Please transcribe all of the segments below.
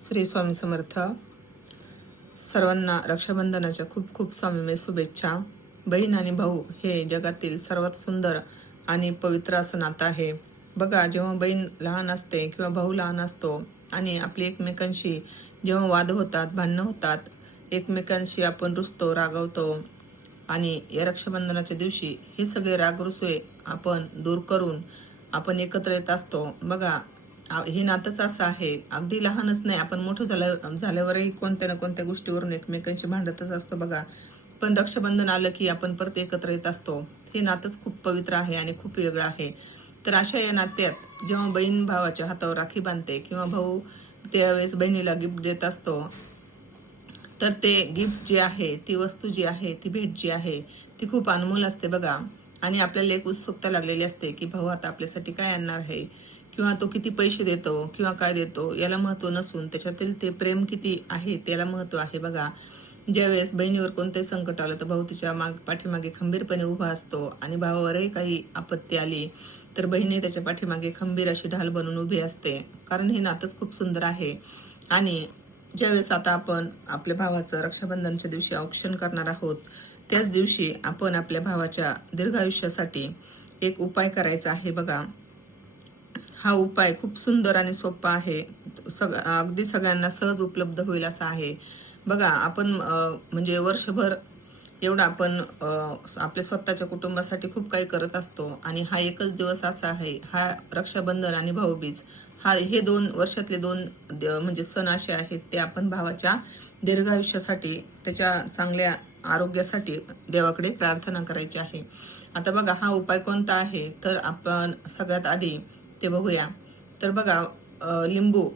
श्री स्वामी समर्थ. सर्वांना रक्षाबंधनाच्या खूप खूप स्वामीमय शुभेच्छा. बहीण आणि भाऊ हे जगातील सर्वात सुंदर आणि पवित्र असं नातं आहे. बघा, जेव्हा बहीण लहान असते किंवा भाऊ लहान असतो आणि आपली एकमेकांशी जेव्हा वाद होतात, भांडणं होतात, एकमेकांशी आपण रुसतो, रागवतो आणि या रक्षाबंधनाच्या दिवशी हे सगळे राग रुसवे आपण दूर करून आपण एकत्र येत असतो. बघा, हे नातंच असं आहे, अगदी लहानच नाही, आपण मोठं झाल्यावरही कोणत्या ना कोणत्या गोष्टीवरून एकमेकांशी भांडतच असतो बघा. पण रक्षाबंधन आलं की आपण परत एकत्र येत असतो. हे नातंच खूप पवित्र आहे आणि खूप वेगळं आहे. तर अशा या नात्यात जेव्हा बहीण भावाच्या हातावर राखी बांधते किंवा भाऊ त्यावेळेस बहिणीला गिफ्ट देत असतो, तर ते गिफ्ट जे आहे, ती वस्तू जी आहे, ती भेट जी आहे, ती खूप अनमोल असते बघा. आणि आपल्याला एक उत्सुकता लागलेली असते की भाऊ आता आपल्यासाठी काय आणणार आहे, किंवा तो किती पैसे देतो किंवा काय देतो याला महत्त्व नसून त्याच्यातील ते प्रेम किती आहे त्याला महत्त्व आहे बघा. ज्यावेळेस बहिणीवर कोणतेही संकट आलं तर भाऊ तिच्या पाठीमागे खंबीरपणे उभा असतो, आणि भावावरही काही आपत्ती आली तर बहिणी त्याच्या पाठीमागे खंबीर अशी ढाल बनून उभी असते. कारण हे नातंच खूप सुंदर आहे. आणि ज्यावेळेस आता आपण आपल्या भावाचं रक्षाबंधनच्या दिवशी औक्षण करणार आहोत, त्याच दिवशी आपण आपल्या भावाच्या दीर्घायुष्यासाठी एक उपाय करायचा आहे बघा. हा उपाय खूप सुंदर आणि सोपा आहे. अगदी सगळ्यांना सहज उपलब्ध होईल असा आहे बघा. आपण म्हणजे वर्षभर एवढा आपण आपल्या स्वतःच्या कुटुंबासाठी खूप काही करत असतो, आणि हा एकच दिवस असा आहे, हा रक्षाबंधन आणि भाऊबीज, हे 2 वर्षातले 2 म्हणजे सण असे आहेत, ते आपण भावाच्या दीर्घायुष्यासाठी, त्याच्या चांगल्या आरोग्यासाठी देवाकडे प्रार्थना करायची आहे. आता बघा, हा उपाय कोणता आहे, तर आपण सगळ्यात आधी ते बघूया. तर बघा, लिंबू,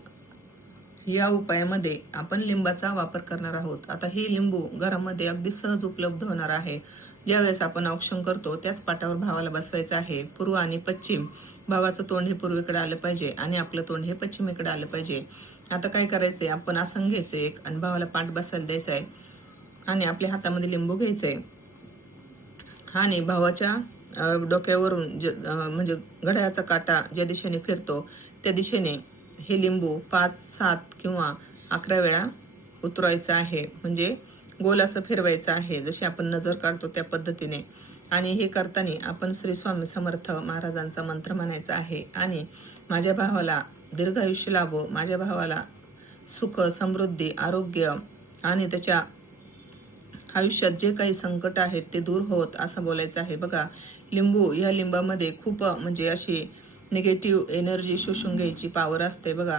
या उपायामध्ये आपण लिंबाचा वापर करणार आहोत. आता हे लिंबू घरामध्ये अगदी सहज उपलब्ध होणार आहे. ज्यावेळेस आपण औक्षण करतो त्याच पाटावर भावाला बसवायचं आहे. पूर्व आणि पश्चिम, भावाचं तोंड हे पूर्वेकडे आलं पाहिजे आणि आपलं तोंड हे पश्चिमेकडे आलं पाहिजे. आता काय करायचंय, आपण आसन घ्यायचं एक, आणि भावाला पाठ बसायला द्यायचा आहे, आणि आपल्या हातामध्ये लिंबू घ्यायचंय, आणि भावाच्या डोक्यावरून म्हणजे घड्याळाचा काटा ज्या दिशेने फिरतो त्या दिशेने हे लिंबू 5, 7 किंवा 11 वेळा उतरवायचं आहे. म्हणजे गोल असं फिरवायचं आहे, जशी आपण नजर काढतो त्या पद्धतीने. आणि हे करताना आपण श्री स्वामी समर्थ महाराजांचा मंत्र म्हणायचा आहे, आणि माझ्या भावाला दीर्घायुष्य लाभो, माझ्या भावाला सुख, समृद्धी, आरोग्य आणि त्याच्या आयुष्यात जे काही संकट आहेत ते दूर होत असं बोलायचं आहे बघा. या लिंबामध्ये खूप म्हणजे अशी निगेटिव्ह एनर्जी शोषून घ्यायची पॉवर असते बघा.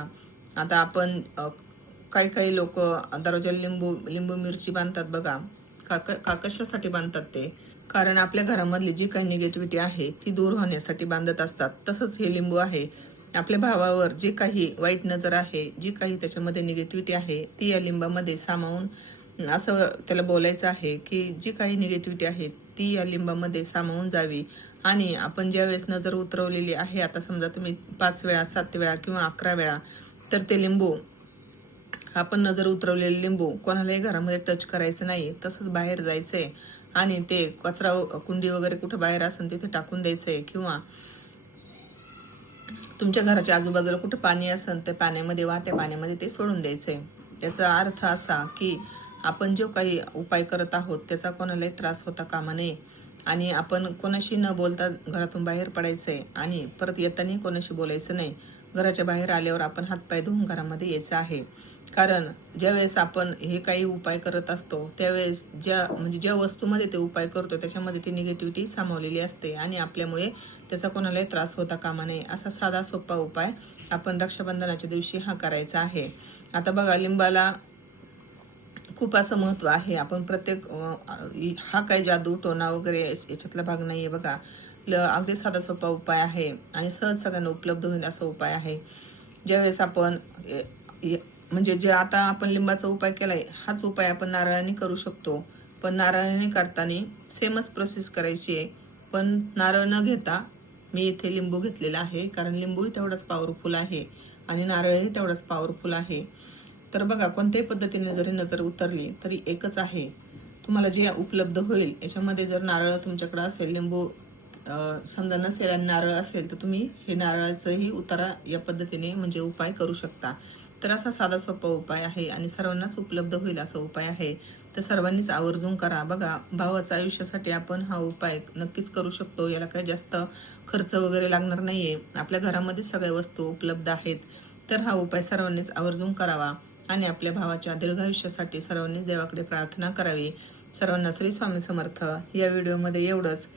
आता आपण काही काही लोक दरवाजाला लिंबू मिरची बांधतात बघा. कशासाठी बांधतात ते? कारण आपल्या घरामधली जी काही निगेटिव्हिटी आहे ती दूर होण्यासाठी बांधत असतात. तसंच हे लिंबू आहे, आपल्या भावावर जे काही वाईट नजर आहे, जी काही त्याच्यामध्ये निगेटिव्हिटी आहे, ती या लिंबामध्ये सामावून, असं त्याला बोलायचं आहे की जी काही निगेटिव्हिटी आहे ती या लिंबामध्ये सामावून जावी. आणि आपण ज्या वेळेस नजर उतरवलेली आहे, आता समजा तुम्ही 5 वेळा, 7 वेळा किंवा 11 वेळा, तर ते लिंबू, आपण नजर उतरवलेले लिंबू कोणालाही घरामध्ये टच करायचं नाही. तसंच बाहेर जायचंय आणि ते कचरा कुंडी वगैरे कुठं बाहेर असेल तिथे टाकून द्यायचंय, किंवा तुमच्या घराच्या आजूबाजूला कुठं पाणी असेल त्या पाण्यामध्ये, वाहत्या पाण्यामध्ये ते सोडून द्यायचंय. याचा अर्थ असा की आपण जो काही उपाय करत आहोत त्याचा कोणालाही त्रास होता कामा नये, आणि आपण कोणाशी न बोलता घरातून बाहेर पडायचंय, आणि परत येताना कोणाशी बोलायचं नाही. घराच्या बाहेर आल्यावर आपण हातपाय धुवून घरामध्ये यायचं आहे. कारण ज्यावेळेस आपण हे काही उपाय करत असतो त्यावेळेस ज्या वस्तूमध्ये ते उपाय करतो त्याच्यामध्ये ती निगेटिव्हिटी सामावलेली असते, आणि आपल्यामुळे त्याचा कोणालाही त्रास होता कामा नये. असा साधा सोपा उपाय आपण रक्षाबंधनाच्या दिवशी हा करायचा आहे. आता बघा, लिंबाला खूप असं महत्त्व आहे. आपण प्रत्येक हा काही जादू टोना वगैरे याच्यातला भाग नाहीये बघा. अगदी साधा सोपा उपाय आहे आणि सहज सगळ्यांना उपलब्ध होईल असा उपाय आहे. ज्यावेळेस आपण म्हणजे जे आता आपण लिंबाचा उपाय केलाय हाच उपाय आपण नारळाने करू शकतो. पण नारळाने करताना सेमच प्रोसेस करायची आहे. पण नारळ न घेता मी इथे लिंबू घेतलेला आहे, कारण लिंबूही तेवढाच पॉवरफुल आहे आणि नारळही तेवढाच पॉवरफुल आहे. तर बघा, कोणत्याही पद्धतीने जरी नजर उतरली तरी एकच आहे. तुम्हाला जे उपलब्ध होईल याच्यामध्ये, जर नारळ तुमच्याकडे असेल, लिंबू समजा नसेल आणि नारळ असेल, तर तुम्ही हे नारळाचंही उतारा या पद्धतीने म्हणजे उपाय करू शकता. तर असा साधा सोपा उपाय आहे आणि सर्वांनाच उपलब्ध होईल असा उपाय आहे. तर सर्वांनीच आवर्जून करा. बघा, भावाच्या आयुष्यासाठी आपण हा उपाय नक्कीच करू शकतो. याला काही जास्त खर्च वगैरे लागणार नाहीये. आपल्या घरामध्ये सगळ्या वस्तू उपलब्ध आहेत. तर हा उपाय सर्वांनीच आवर्जून करावा आणि आपल्या भावाच्या दीर्घायुष्यासाठी सर्वांनी देवाकडे प्रार्थना करावी. सर्वांना श्री स्वामी समर्थ. या व्हिडिओमध्ये एवढंच.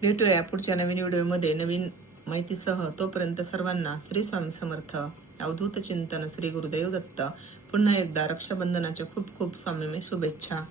भेटूया पुढच्या नवीन व्हिडिओमध्ये नवीन माहितीसह. तोपर्यंत सर्वांना श्री स्वामी समर्थ. अवधूत चिंतन. श्री गुरुदेव दत्त. पुन्हा एकदा रक्षाबंधनाच्या खूप खूप स्वामीमय शुभेच्छा.